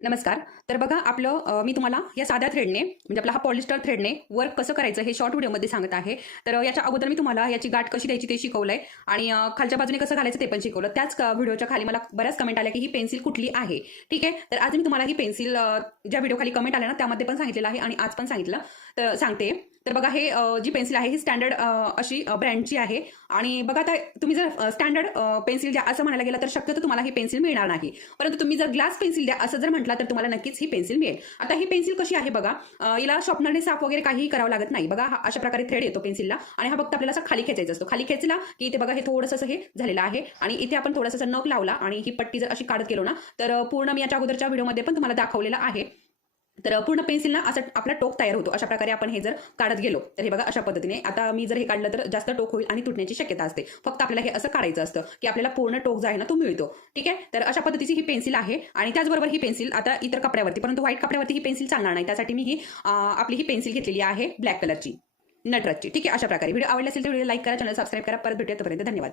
नमस्कार. तर बघा मी तुम्हाला या साध्या थ्रेडने म्हणजे आपला हा पॉलिस्टर थ्रेडने वर्क कसं करायचं हे शॉर्ट व्हिडिओमध्ये सांगत आहे. तर याच्या अगोदर मी तुम्हाला याची गाठ कशी द्यायची ते शिकवलंय आणि खालच्या बाजूने कसं घालायचं ते पण शिकवलं. त्याच व्हिडिओच्या खाली मला बऱ्याच कमेंट आल्या की ही पेन्सिल कुठली आहे. ठीक आहे, तर आज मी तुम्हाला ही पेन्सिल ज्या व्हिडिओ खाली कमेंट आल्या ना त्यामध्ये पण सांगितलेलं आहे आणि आज पण सांगितलं तर सांगते. तर बघा हे जी पेन्सिल आहे ही स्टँडर्ड अशी ब्रँडची आहे आणि बघा आता तुम्ही जर स्टँडर्ड पेन्सिल द्या असं म्हणायला गेलं तर शक्यतो तुम्हाला ही पेन्सिल मिळणार नाही. परंतु तुम्ही जर ग्लास पेन्सिल द्या असं जर म्हटलं तर तुम्हाला नक्कीच ही पेन्सिल मिळेल. आता ही पेन्सिल कशी आहे बघा, हिला शॉर्पनरने साफ वगैरे काहीही करावं लागत नाही. बघा हा अशा प्रकारे थ्रेड येतो पेन्सिलला आणि हा फक्त आपल्याला असा खाली खेचायचा असतो. खाली खेचला की इथे बघा हे थोडंसं असं हे झालेलं आहे आणि इथे आपण थोडंसं नख लावला आणि ही पट्टी जर अशी काढत गेलो ना तर पूर्ण मी याच्या अगोदरच्या व्हिडिओमध्ये पण तुम्हाला दाखवलेलं आहे. तर पूर्ण पेन्सिल ना असं आपला टोक तयार होतो. अशा प्रकारे आपण हे जर काढत गेलो तर हे बघा अशा पद्धतीने. आता मी जर हे काढलं तर जास्त टोक होईल आणि तुटण्याची शक्यता असते. फक्त आपल्याला हे असं काढायचं असतं की आपल्याला पूर्ण टोक जो आहे ना तो मिळतो. ठीक आहे, तर अशा पद्धतीची ही पेन्सिल आहे आणि त्याचबरोबर ही पेन्सिल आता इतर कपड्यावरती, परंतु व्हाईट कपड्यावरती ही पेन्सिल चालणार नाही. त्यासाठी मी ही आपली ही पेन्सिल घेतलेली आहे ब्लॅक कलरची नटराजची. ठीक आहे, अशा प्रकारे. व्हिडिओ आवडला असेल तर व्हिडिओ लाईक करा, चॅनल सबस्क्राईब करा. परत भेटूया, तोपर्यंत धन्यवाद.